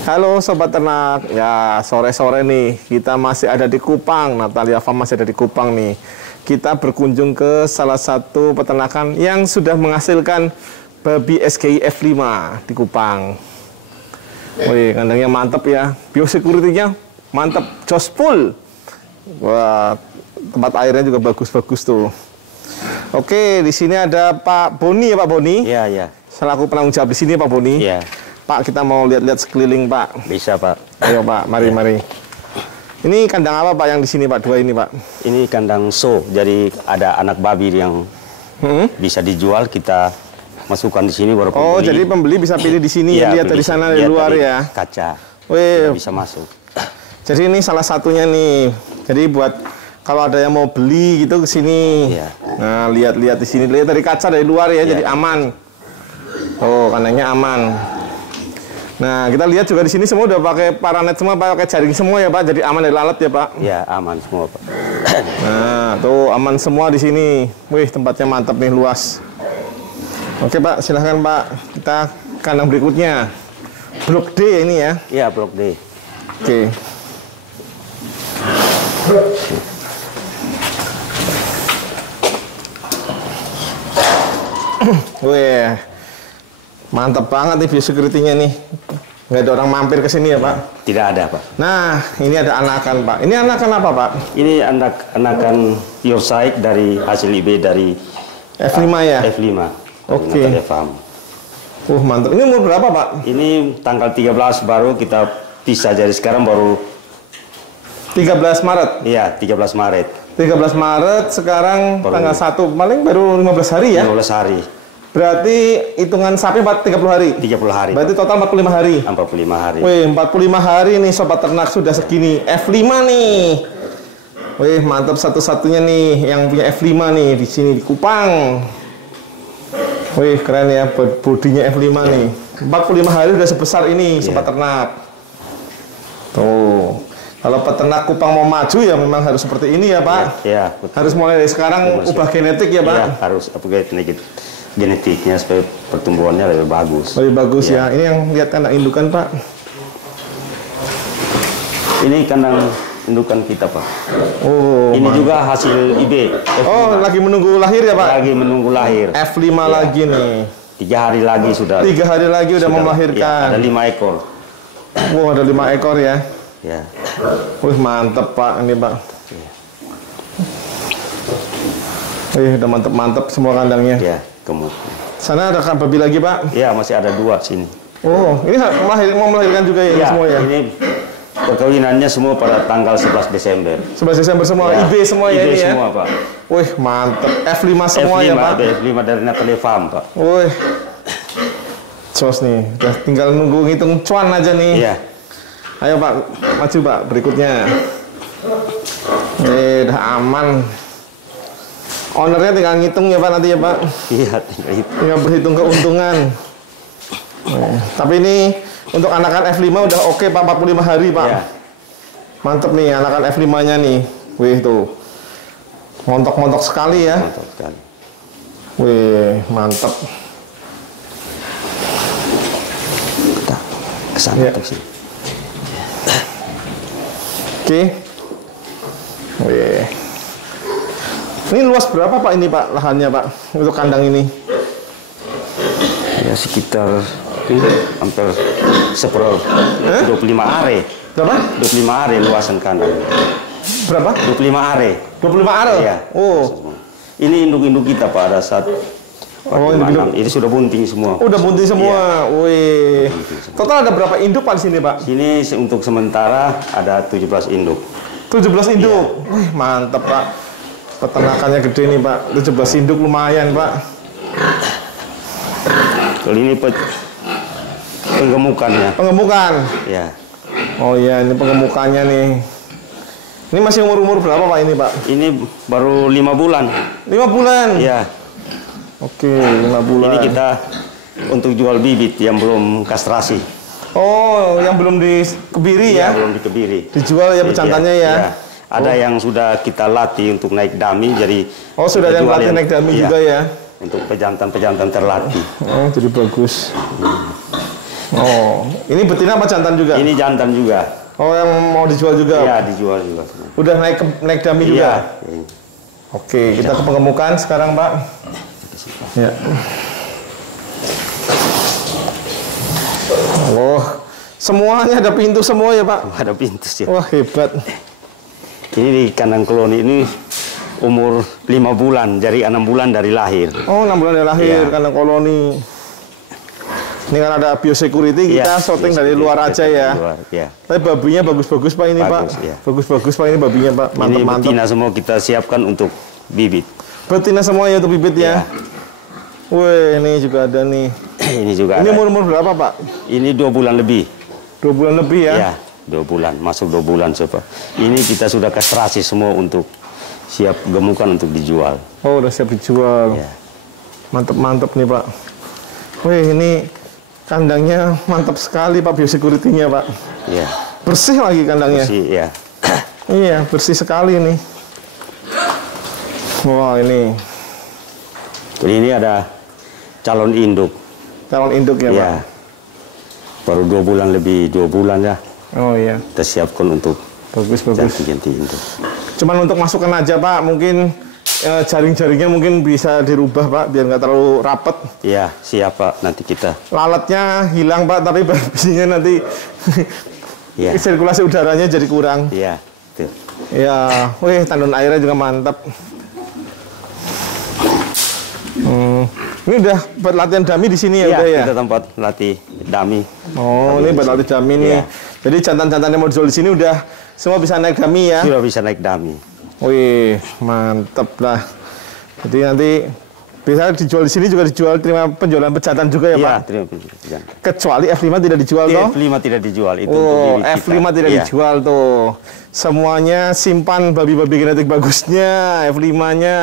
Halo Sobat Ternak, ya sore-sore nih kita masih ada di Kupang, Natalia Farm masih ada di Kupang nih. Kita berkunjung ke salah satu peternakan yang sudah menghasilkan babi SGI F5 di Kupang. Wih, kandangnya mantep ya, biosecurity-nya mantep, jospul. Wah, tempat airnya juga bagus-bagus tuh. Oke, di sini ada Pak Boni ya Pak Boni? Iya, iya. Selaku penanggung jawab di sini Pak Boni. Iya. Pak, kita mau lihat-lihat sekeliling, Pak. Bisa, Pak. Ayo, Pak. Mari, mari. Ini kandang apa, Pak, yang di sini, Pak? Dua ini, Pak. Ini kandang show, jadi ada anak babi yang bisa dijual, kita masukkan di sini baru pembeli. Oh, jadi pembeli bisa pilih di sini, ya, lihat dari sana, dari luar ya. Kaca. Wih. Bisa masuk. Jadi ini salah satunya nih. Jadi buat kalau ada yang mau beli gitu ke sini. Iya. Nah, lihat-lihat di sini, lihat dari kaca dari luar ya, jadi aman. Oh, kandangnya aman. Nah, kita lihat juga di sini semua udah pakai paranet semua, pakai jaring semua ya, Pak. Jadi aman dari lalat ya, Pak. Ya, aman semua, Pak. Nah, tuh aman semua di sini. Wih, tempatnya mantap nih, luas. Oke, Pak, silahkan, Pak. Kita kandang berikutnya. Blok D ini ya. Iya, blok D. Oke. Wih, mantap banget nih biosecurity-nya nih. Nggak ada orang mampir ke sini ya, Pak? Tidak ada, Pak. Nah, ini ada anakan, Pak. Ini anakan apa, Pak? Ini anakan Yorkshire dari hasil IB dari F5 ya? F5. Oke. Natalia Farm. Mantap. Ini umur berapa, Pak? Ini tanggal 13 baru kita pisah, jadi sekarang baru 13 Maret. Iya, 13 Maret. 13 Maret, sekarang Baru. tanggal 1, paling baru 15 hari ya? 15 hari. Berarti hitungan sapi 30 hari? 30 hari. Berarti total 45 hari? 45 hari. Wih, 45 hari nih Sobat Ternak sudah segini. F5 nih. Wih, mantap satu-satunya nih yang punya F5 nih di sini di Kupang. Wih, keren ya bodinya F5 nih. 45 hari udah sebesar ini Sobat Ternak. Tuh. Kalau peternak Kupang mau maju ya memang harus seperti ini ya, Pak. Iya, betul. Harus mulai dari sekarang ubah genetik ya, Pak. Iya, harus upgrade genetiknya supaya pertumbuhannya lebih bagus. Lebih bagus ya. Ini yang lihat kandang indukan, Pak. Ini kandang indukan kita, Pak. Oh, ini juga hasil IB. Oh, lagi menunggu lahir ya, Pak? Lagi menunggu lahir. F5 lagi nih. 3 hari lagi sudah. 3 hari lagi udah mau melahirkan. Ya, ada 5 ekor. Wow, ada 5 ekor ya. Ya. Wih, mantep, Pak. Ini, Pak. Wih, udah mantep-mantep semua kandangnya. Ya, kemudian. Sana ada babi lagi, Pak? Ya, masih ada 2 sini. Oh, ini mau melahirkan juga ya, semua ya? Ini perkawinannya semua pada tanggal 11 Desember. 11 Desember semua, Ya, IB semua ya IB ini ya? semua, Pak. Wih, mantep. F5 semua ya, Pak? F5 dari Natalia Farm, Pak. Wih. Jos nih, udah tinggal nunggu ngitung cuan aja nih. Iya. Ayo, Pak, maju, Pak, berikutnya. Udah aman. Ownernya tinggal ngitung ya, Pak, nanti ya, Pak? Iya, tinggal itu. Tinggal berhitung keuntungan. Tapi ini untuk anakan F5 udah oke, Pak, 45 hari, Pak. Iya. Mantep nih anakan F5-nya nih. Wih, tuh. Montok-montok sekali ya. Mantap sekali. Wih, mantep. Kita kesana Ya. ke sini. Oke. Wih. Ini luas berapa, Pak, ini, Pak, lahannya, Pak, untuk kandang ini? Ya sekitar hampir 25 are. Berapa? 25 are luasan kandang. Berapa? 25 are. 25 are? Iya. Oh. Ini induk-induk kita, Pak, ada saat induk-induk. ini sudah bunting semua. Udah bunting semua. Iya. Wih. Total ada berapa induk, Pak, di sini, Pak? Sini untuk sementara ada 17 induk. 17 induk. Wih, mantap, Pak. Peternakannya gede nih, Pak. 17 induk lumayan, Pak. Kalau ini penggemukannya. Pengemukan. Ya. Oh iya, ini pengemukannya nih. Ini masih umur-umur berapa, Pak, ini, Pak? Ini baru 5 bulan. 5 bulan? Ya. Oke, 5 bulan. Ini kita untuk jual bibit yang belum kastrasi. Oh, yang belum dikebiri ya? Belum dikebiri. Dijual ya pejantannya ya? Ada yang sudah kita latih untuk naik dummy, jadi oh sudah ada yang latih naik dummy juga ya? Untuk pejantan-pejantan terlatih. Oh, jadi bagus. Oh, ini betina apa jantan juga? Ini jantan juga. Oh, yang mau dijual juga? Iya, dijual juga. Udah naik dummy juga? Iya. Oke, kita ke pengemukan sekarang, Pak. Ya. Oh, semuanya ada pintu semua ya, Pak? Ada pintu sih. Wah, hebat. Ini di kandang koloni ini umur 5 bulan, dari 6 bulan dari lahir. Oh, 6 bulan dari lahir, Iya. kandang koloni. Ini kan ada biosecurity, kita shooting dari luar aja ya. Ya. Tapi babinya bagus-bagus, Pak, ini, Bagus, Pak. iya. Bagus-bagus, Pak, ini babinya, Pak. Ini Mantap-mantap. betina semua kita siapkan untuk bibit. Betina semua ya untuk bibit ya. Iya. Wih, ini juga ada nih. Ini juga Ini ada. umur berapa, Pak? Ini 2 bulan lebih. 2 bulan lebih ya? Ya, 2 bulan. Masuk 2 bulan coba. Ini kita sudah kastrasi semua untuk siap gemukan untuk dijual. Oh, udah siap dijual. Ya. Mantap-mantap nih, Pak. Wih, ini kandangnya mantap sekali, Pak, biosecurity-nya, Pak. Ya. Bersih lagi kandangnya. Bersih, ya. Iya, bersih sekali nih. Wah, ini Jadi ini ada calon induk. calon induk ya, Pak? Ya. Baru 2 bulan lebih, 2 bulan ya. Oh iya, Kita siapkan untuk bagus-bagus. ganti induk. Cuman untuk masukkan aja, Pak, mungkin jaring-jaringnya mungkin bisa dirubah, Pak, biar nggak terlalu rapet. Ya, siap Pak. Nanti kita. Lalatnya hilang, Pak, tapi babinya nanti Ya. sirkulasi udaranya jadi kurang. Ya. Tuh. Ya, wih, tandon airnya juga mantap. Ini udah buat latihan dummy di sini ya, Ya, udah ya? kita tempat latih dummy. Oh, ini buat latih dummy nih. Iya. Jadi jantan-jantan yang mau dijual di sini udah semua bisa naik dummy ya? Sudah bisa naik dummy. Wih, mantep lah. Jadi nanti bisa dijual di sini juga dijual, terima penjualan pejantan juga ya, Iya, Pak? terima kasih. Kecuali F5 tidak dijual toh? F5 tidak dijual itu untuk Oh, bibit kita. F5 tidak Iya. dijual tuh. Semuanya simpan babi-babi genetik bagusnya, F5-nya.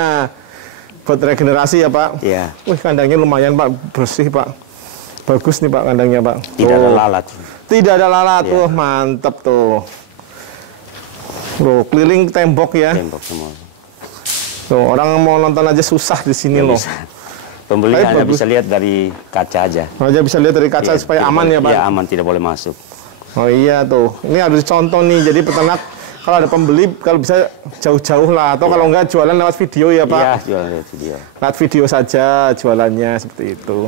Buat regenerasi ya, Pak? Iya. Wih, kandangnya lumayan, Pak. Bersih, Pak. Bagus nih, Pak, kandangnya, Pak. Tidak ada Tuh. lalat. Tidak ada lalat, Iya. tuh. Mantap, tuh. Loh, keliling tembok ya. Tembok semua. Tuh, orang mau nonton aja susah di sini Nggak loh. bisa. Pembeli Tapi hanya bagus. bisa lihat dari kaca aja. Aja bisa lihat dari kaca Iya, supaya tidak aman boleh- ya, Pak? Iya, aman, tidak boleh masuk. Oh iya, tuh. Ini harus dicontoh nih. Jadi peternak, kalau ada pembeli, kalau bisa jauh-jauh lah. Atau kalau enggak, jualan lewat video ya, Pak? Iya, jual video. Lewat video saja jualannya seperti itu.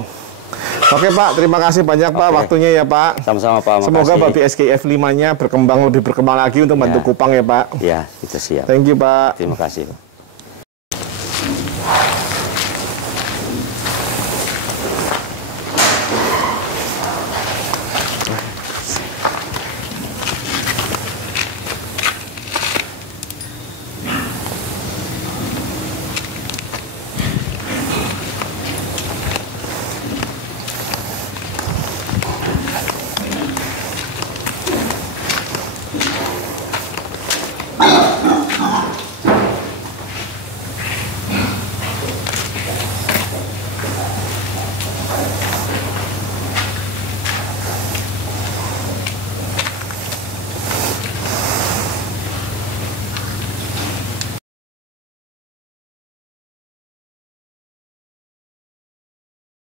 Oke, Pak, terima kasih banyak, Pak, Oke. waktunya ya, Pak. Sama-sama Pak, Semoga makasih. babi SKF5-nya lebih berkembang lagi untuk bantu Ya. Kupang ya, Pak. Ya, kita siap. Thank you, Pak. Terima kasih Pak.